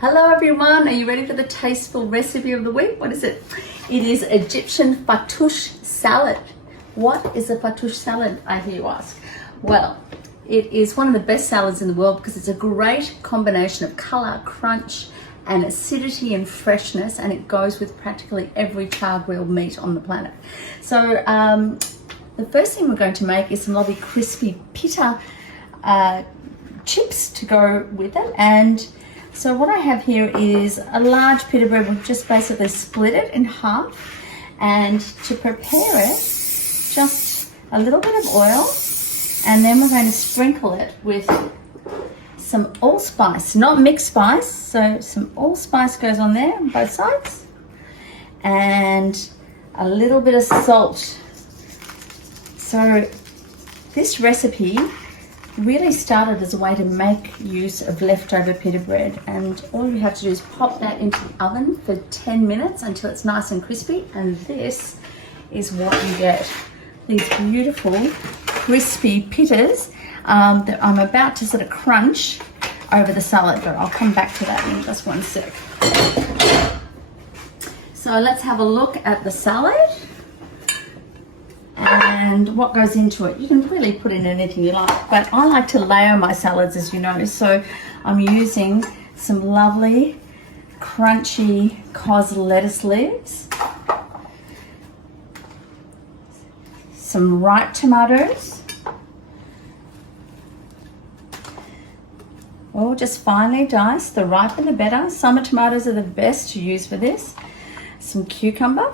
Hello everyone, are you ready for the tasteful recipe of the week? What is it? It is Egyptian fattoush salad. What is a fattoush salad, I hear you ask? Well, it is one of the best salads in the world because it's a great combination of color, crunch, and acidity and freshness, and it goes with practically every char-grilled meat on the planet. So the first thing we're going to make is some lovely crispy pita chips to go with it. And so what I have here is a large pita bread. We've just basically split it in half, and to prepare it, just a little bit of oil, and then we're going to sprinkle it with some allspice, not mixed spice. So some allspice goes on there on both sides, and a little bit of salt. So this recipe really started as a way to make use of leftover pita bread, and all you have to do is pop that into the oven for 10 minutes until it's nice and crispy, and this is what you get. These beautiful crispy pitas that I'm about to sort of crunch over the salad, but I'll come back to that in just one sec. So let's have a look at the salad and what goes into it. You can really put in anything you like, but I like to layer my salads, as you know. So I'm using some lovely crunchy cos lettuce leaves, some ripe tomatoes, all just finely diced. The riper the better. Summer tomatoes are the best to use for this. Some cucumber,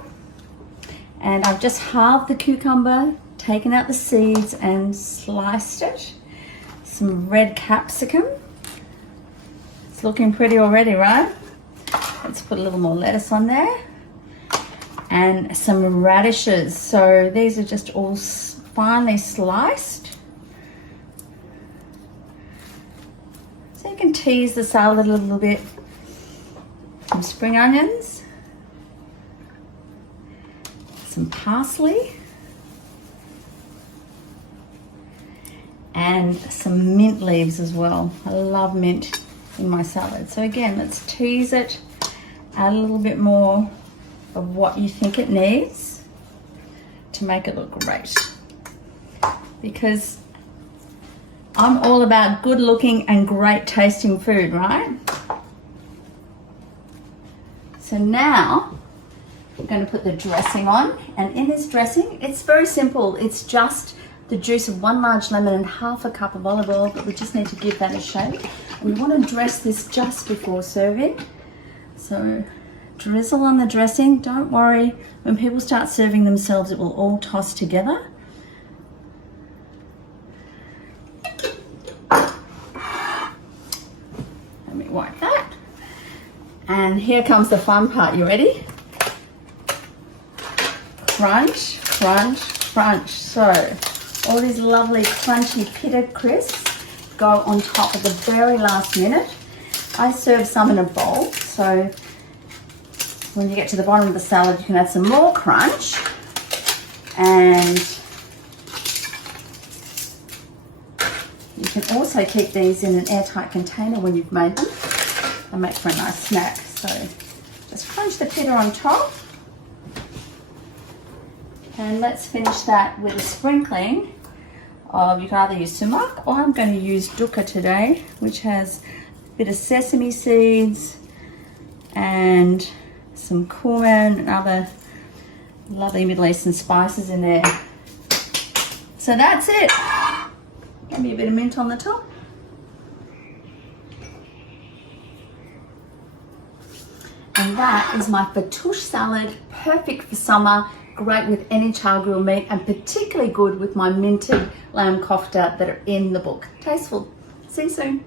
and I've just halved the cucumber, taken out the seeds and sliced it. Some red capsicum. It's looking pretty already, right? Let's put a little more lettuce on there. And some radishes. So these are just all finely sliced. So you can tease the salad a little bit. Some spring onions. Some parsley, and some mint leaves as well. I love mint in my salad. So again, let's tease it, add a little bit more of what you think it needs to make it look great, because I'm all about good looking and great tasting food, right? So now I'm going to put the dressing on, and in this dressing, it's very simple. It's just the juice of 1 large lemon and half a cup of olive oil, but we just need to give that a shake. And we want to dress this just before serving. So drizzle on the dressing. Don't worry, when people start serving themselves, it will all toss together. Let me wipe that. And here comes the fun part. You ready? Crunch, crunch, crunch. So all these lovely crunchy pita crisps go on top at the very last minute. I serve some in a bowl, so when you get to the bottom of the salad, you can add some more crunch. And you can also keep these in an airtight container when you've made them. They make for a nice snack. So just crunch the pita on top. And let's finish that with a sprinkling of, you can either use sumac, or I'm going to use dukkha today, which has a bit of sesame seeds and some cumin and other lovely Middle Eastern spices in there. So that's it. Give me a bit of mint on the top. And that is my fattoush salad, perfect for summer. Great with any char-grilled meat, and particularly good with my minted lamb kofta that are in the book. Tasteful. See you soon.